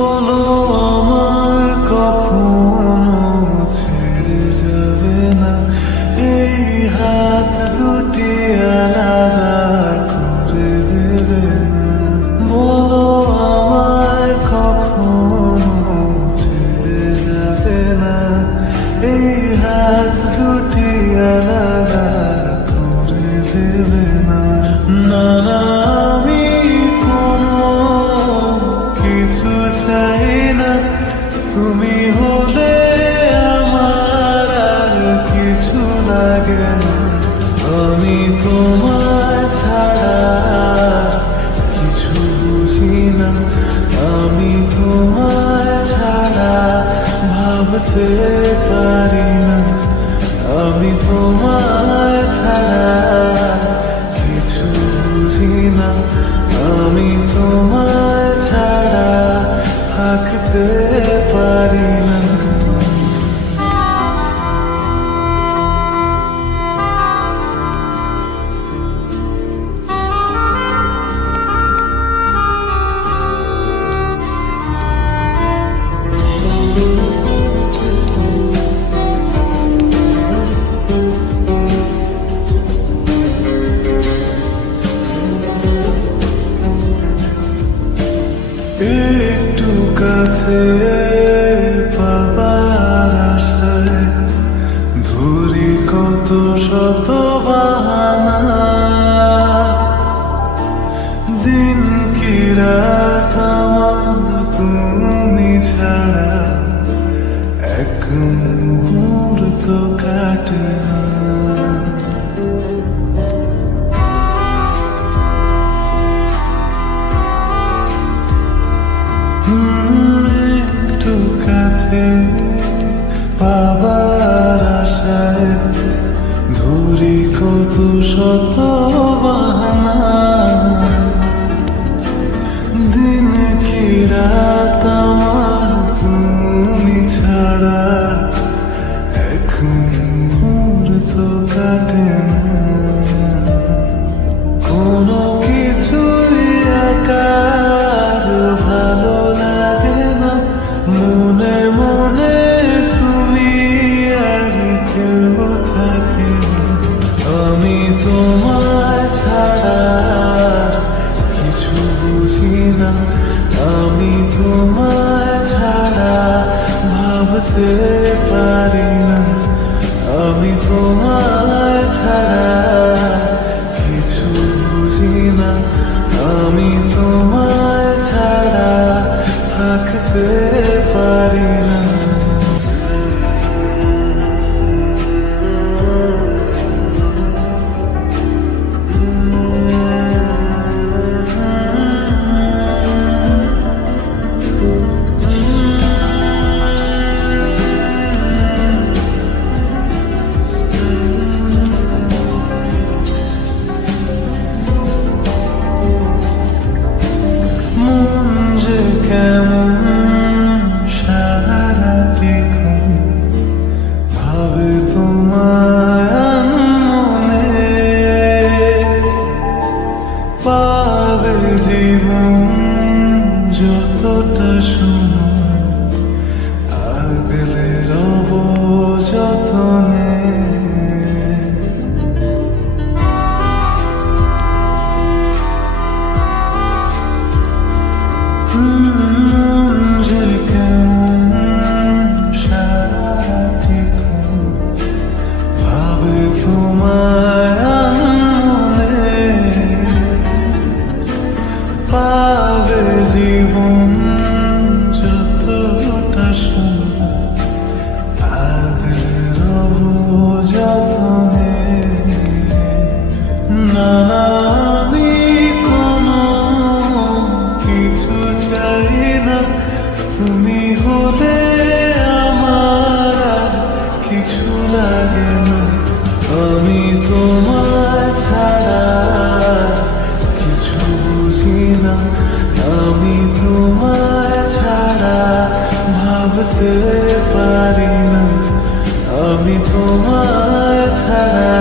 বলো আমার কখনো ছেড়ে যাবে না, এই হাত দুটি আলাদা করে দেবে না। বলো আমায় কখনো ছেড়ে যাবে না, এই হাত দুটি আলাদা করে দেবে না। না না আমি কোনো কিছু চাই না, তুমি হলে আমার আর কিছু লাগে না। আমি তোমার ছাড়া কিছু বুঝি না, আমি তোমার ছাড়া ভাবতে পারি না। আমি তোমার ছাড়া কিছু বুঝি না, আমি তোমার ছাড়া থাকতে পারি না। একটু কাছে পাবার আশায় ধরি কত শত বাহানা। দিন কি রাত আমার তুমি ছাড়া এক মুহূর্ত কাটে না। একটু কাছে পাবার আশায় ধরি কত শত বাহানা। দিন কি রাত আমার তুমি ছাড়া এক মুহূর্ত কাটে না। কোনো কিছুই একার ভালো লাগে না, মনে মনে তুমি আর কেউ থাকে না। আমি তোমার ছাড়া কিছু বুঝি না, আমি তোমার ছাড়া ভাবতে পারি না। আমি তোমার ছাড়া কিছু বুঝি না, আমি তোমার ছাড়া থাকতে পারি না। কেমন সারাটিক্ষণ ভাবে তোমার মনে, পাবে জীবন যতটা সময় আগলে রব যতনে। ভাবে তোমার মনে, পাবে জীবন যতটা সময় আগলে রব যতনে। না না আমি কোনো কিছু চাই না, তুমি হলে আমার আর কিছু লাগে না। আমি তোমার ছাড়া কিছু বুঝি না, আমি তোমার ছাড়া ভাবতে পারি না। আমি তোমার ছাড়া